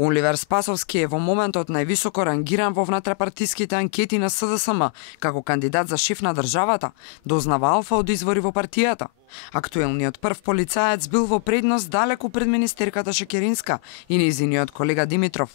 Оливер Спасовски е во моментот највисоко рангиран во внатрепартиските анкети на СДСМ како кандидат за шеф на државата, дознава Алфа од извори во партијата. Актуелниот прв полицаец бил во предност далеку пред министерката Шекеринска и нејзиниот колега Димитров.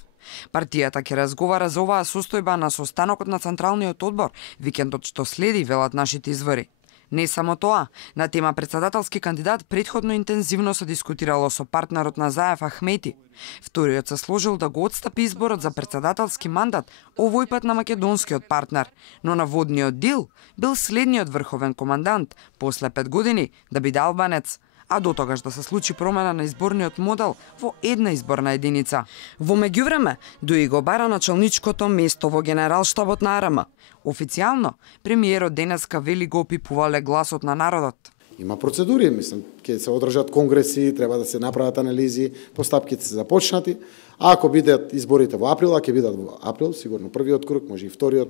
Партијата ќе разговара за оваа состојба на состанокот на Централниот одбор, викендот што следи, велат нашите извори. Не само тоа, на тема председателски кандидат претходно интензивно се дискутирало со партнерот на Заев Ахмети. Вториот се сложил да го отстапи изборот за председателски мандат, овој пат на македонскиот партнер, но на водниот дил бил следниот врховен командант, после 5 години да биде албанец, а до тогаш да се случи промена на изборниот модел во една изборна единица. Во меѓувреме, Дуи го бара началничкото место во генералштабот на АРМ. Официјално, премиерот денеска вели го опипувале гласот на народот. Има процедури, мислам, ќе се одржат конгреси, треба да се направат анализи, постапките се започнати. А ако бидат изборите во април, а ќе бидат во април, сигурно првиот круг, може и вториот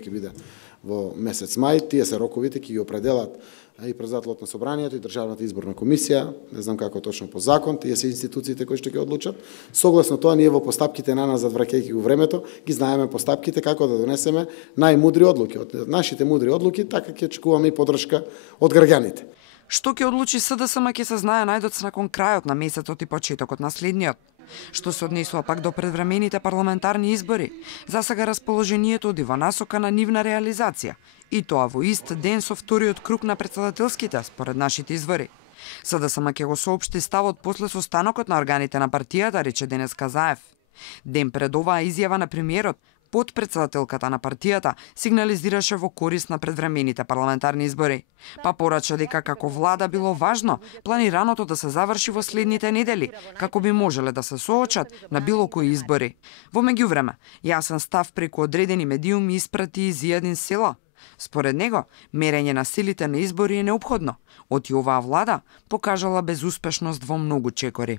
ќе биде во месец мај, тие се роковите ќе ги определат и председателот на собранието и Државната изборна комисија, не знам како точно по закон, тие се институциите кои што ќе одлучат. Согласно тоа, ние во постапките наназад, враќајќи го времето, ги знаеме постапките како да донесеме најмудри одлуки. Од нашите мудри одлуки, така ќе очекуваме и поддршка од граѓаните. Што ќе одлучи СДСМ ќе се знае најдоцна кон крајот на месецот и почетокот на следниот. Што се однесува пак до предвремените парламентарни избори, за сега расположението оди во насока на нивна реализација, и тоа во ист ден со вториот круг на председателските, според нашите извори. СДСМ ќе го соопшти ставот после состанокот на органите на партијата, рече денеска Заев. Ден пред оваа изјава на премиерот, подпредседателката на партијата сигнализираше во корист на предвремените парламентарни избори, па порача дека како влада било важно планираното да се заврши во следните недели, како би можеле да се соочат на било кои избори. Во меѓувреме, јасен став преку одредени медиуми испрати изјаден села. Според него, мерење на силите на избори е неопходно, оти оваа влада покажала безуспешност во многу чекори.